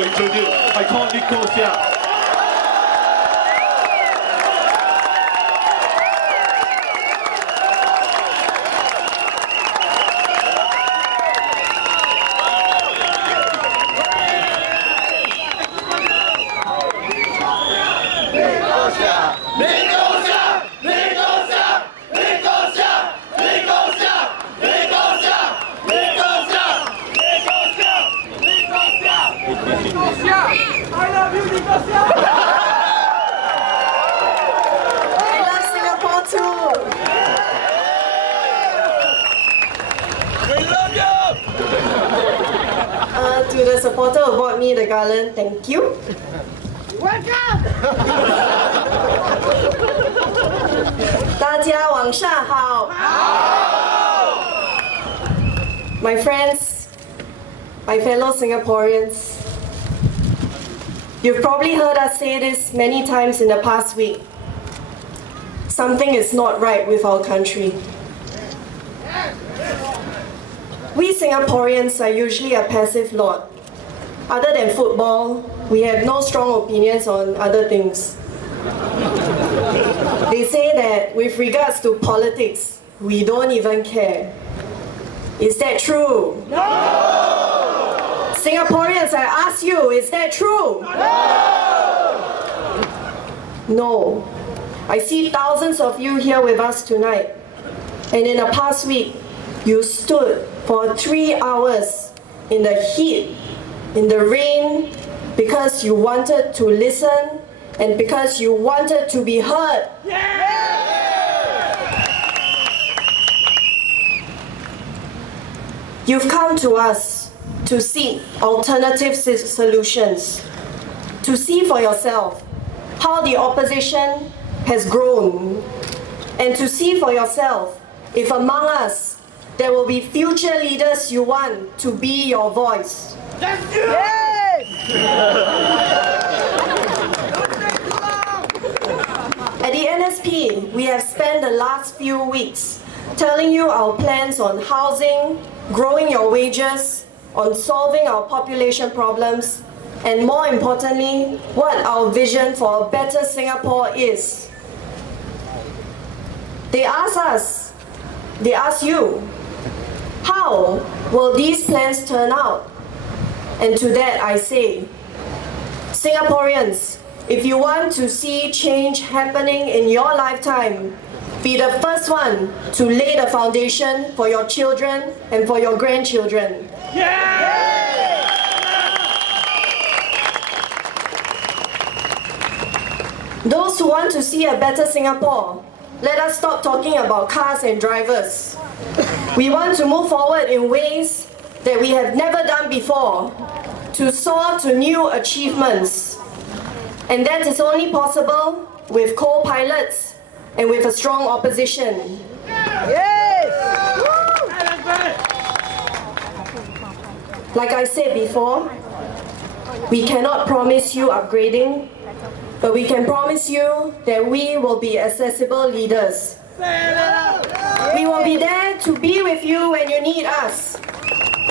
to introduce. I call Nicole Seah. I love you, Nicole Seah! I love Singapore too! We love you! To the supporter who bought me the garland, thank you. Welcome! 大家晚上好! My friends, my fellow Singaporeans, you've probably heard us say this many times in the past week. Something is not right with our country. We Singaporeans are usually a passive lot. Other than football, we have no strong opinions on other things. They say that with regards to politics, we don't even care. Is that true? No! Singaporeans, I ask you, is that true? No! No. I see thousands of you here with us tonight. And in the past week, you stood for 3 hours in the heat, in the rain, because you wanted to listen and because you wanted to be heard. Yeah! You've come to us to seek alternative solutions, to see for yourself how the opposition has grown, and to see for yourself if among us there will be future leaders you want to be your voice. Let's do it! At the NSP, we have spent the last few weeks telling you our plans on housing, growing your wages, on solving our population problems, and more importantly, what our vision for a better Singapore is. They ask us, they ask you, how will these plans turn out? And to that I say, Singaporeans, if you want to see change happening in your lifetime, be the first one to lay the foundation for your children and for your grandchildren. Yeah! Those who want to see a better Singapore, let us stop talking about cars and drivers. We want to move forward in ways that we have never done before, to soar to new achievements. And that is only possible with co-pilots and with a strong opposition. Yes! Like I said before, we cannot promise you upgrading, but we can promise you that we will be accessible leaders. We will be there to be with you when you need us.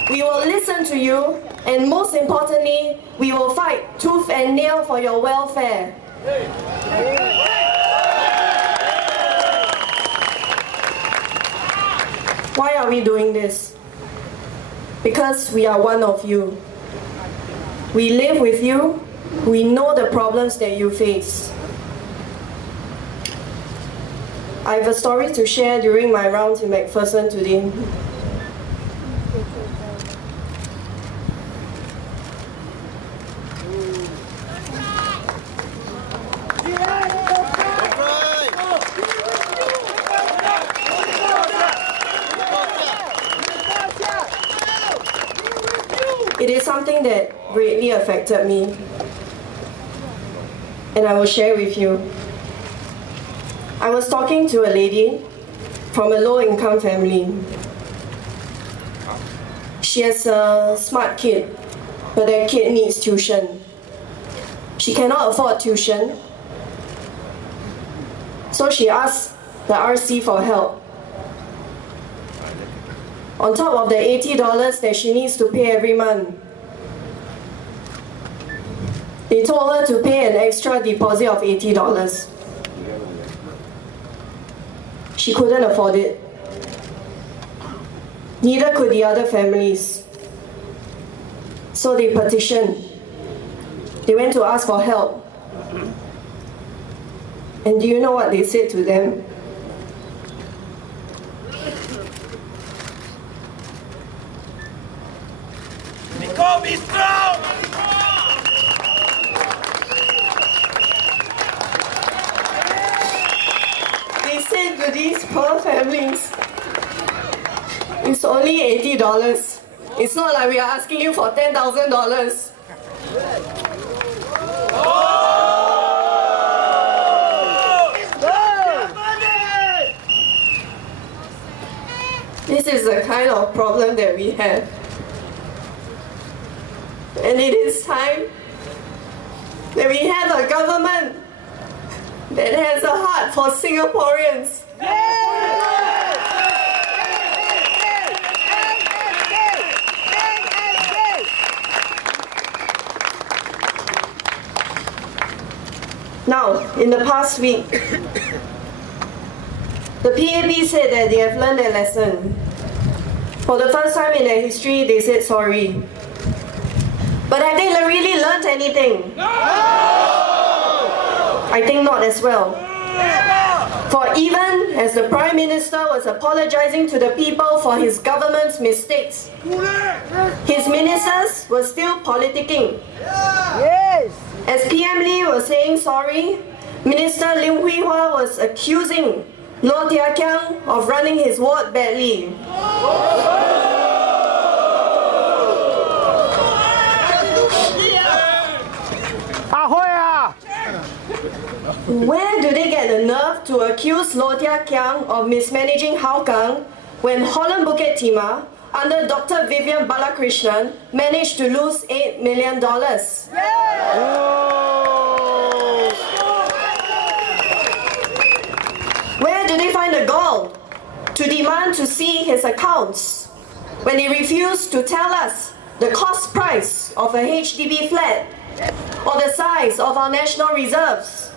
We will listen to you, and most importantly, we will fight tooth and nail for your welfare. Why are we doing this? Because we are one of you. We live with you. We know the problems that you face. I have a story to share during my rounds in McPherson today. It is something that greatly affected me, and I will share with you. I was talking to a lady from a low-income family. She has a smart kid, but that kid needs tuition. She cannot afford tuition, so she asked the RC for help. On top of the $80 that she needs to pay every month. They told her to pay an extra deposit of $80. She couldn't afford it. Neither could the other families. So they petitioned. They went to ask for help. And do you know what they said to them? Nicole, be strong! They said to these poor families, it's only $80. It's not like we are asking you for $10,000. This is the kind of problem that we have. And it is time that we have a government that has a heart for Singaporeans. Now, in the past week, the PAP said that they have learned their lesson. For the first time in their history, they said sorry. But have they really learned anything? No! I think not as well. For even as the Prime Minister was apologizing to the people for his government's mistakes, his ministers were still politicking. Yes! As PM Lee was saying sorry, Minister Lim Hui Hua was accusing Loh Tia Kiang of running his ward badly. Where do they get the nerve to accuse Loh Tia Kiang of mismanaging Hougang when Holland Bukit Timah, under Dr. Vivian Balakrishnan, managed to lose $8 million? Where do they find the gall to demand to see his accounts when they refuse to tell us the cost price of a HDB flat or the size of our national reserves?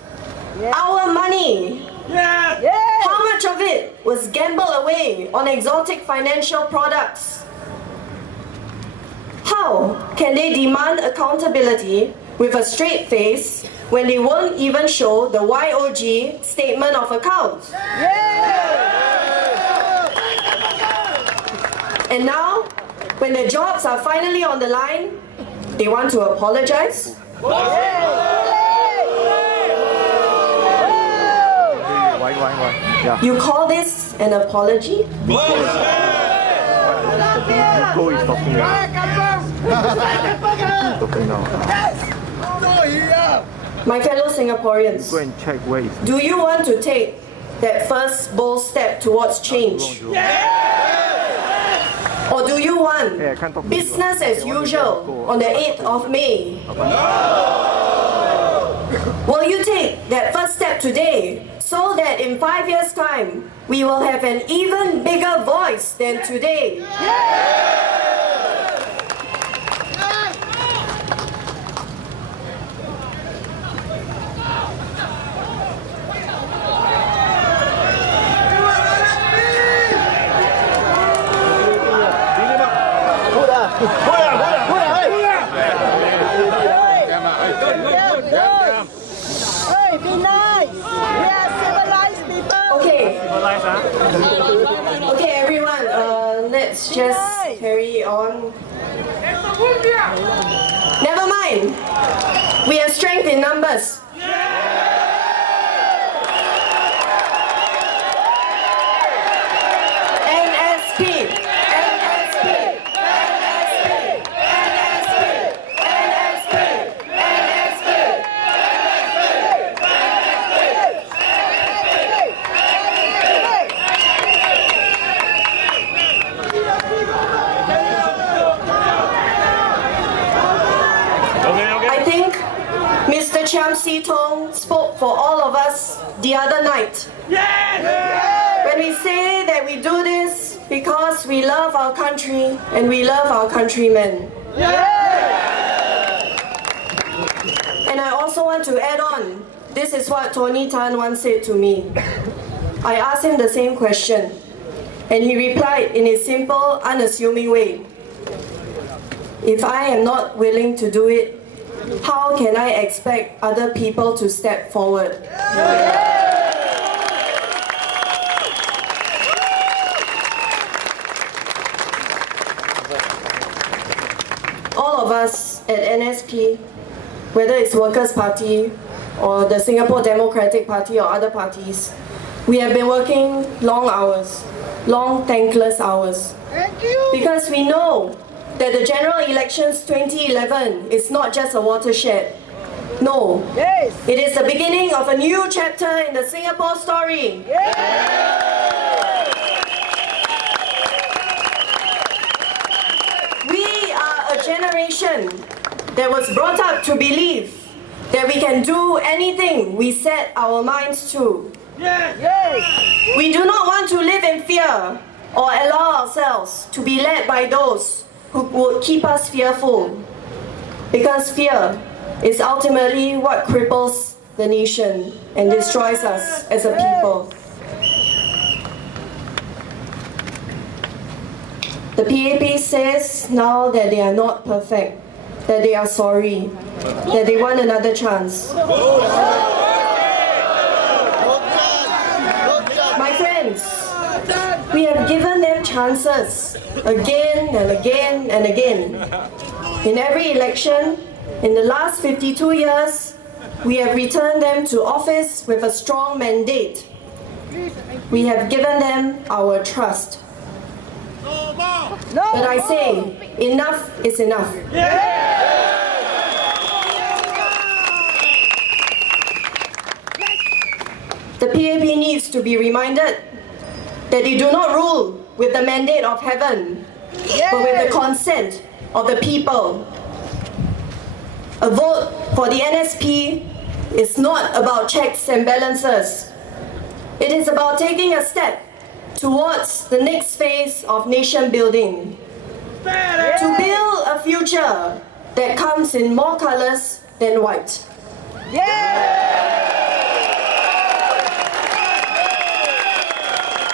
Our money. How much of it was gambled away on exotic financial products? How can they demand accountability with a straight face when they won't even show the YOG statement of accounts? And now, when their jobs are finally on the line, they want to apologize? You call this an apology? Nicole is talking now. My fellow Singaporeans, Go and check where is. do you want to take that first bold step towards change? Or do you want Hey, I can't talk to business you. as usual on the 8th of May? Will you take that first step today so that in 5 years' time, we will have an even bigger voice than today? Hey, be nice! We are civilized people! Okay. Okay, everyone, let's just carry on. Never mind. We have strength in numbers. NSP. NSP. I think Mr. Chiam See Tong spoke for all of us the other night. When we say that we do this because we love our country and we love our countrymen. want to add on, this is what Tony Tan once said to me. I asked him the same question, and he replied in his simple, unassuming way. If I am not willing to do it, how can I expect other people to step forward? All of us at NSP, whether it's Workers' Party or the Singapore Democratic Party or other parties, we have been working long hours, long thankless hours. Because we know that the general elections 2011 is not just a watershed. No, it is the beginning of a new chapter in the Singapore story. We are a generation that was brought up to believe that we can do anything we set our minds to. We do not want to live in fear or allow ourselves to be led by those who would keep us fearful. Because fear is ultimately what cripples the nation and destroys us as a people. The PAP says now that they are not perfect, that they are sorry, that they want another chance. My friends, we have given them chances again and again and again. In every election, in the last 52 years, we have returned them to office with a strong mandate. We have given them our trust. But I say, enough is enough. The PAP needs to be reminded that they do not rule with the mandate of heaven, but with the consent of the people. A vote for the NSP is not about checks and balances. It is about taking a step towards the next phase of nation building. To build a future that comes in more colors than white.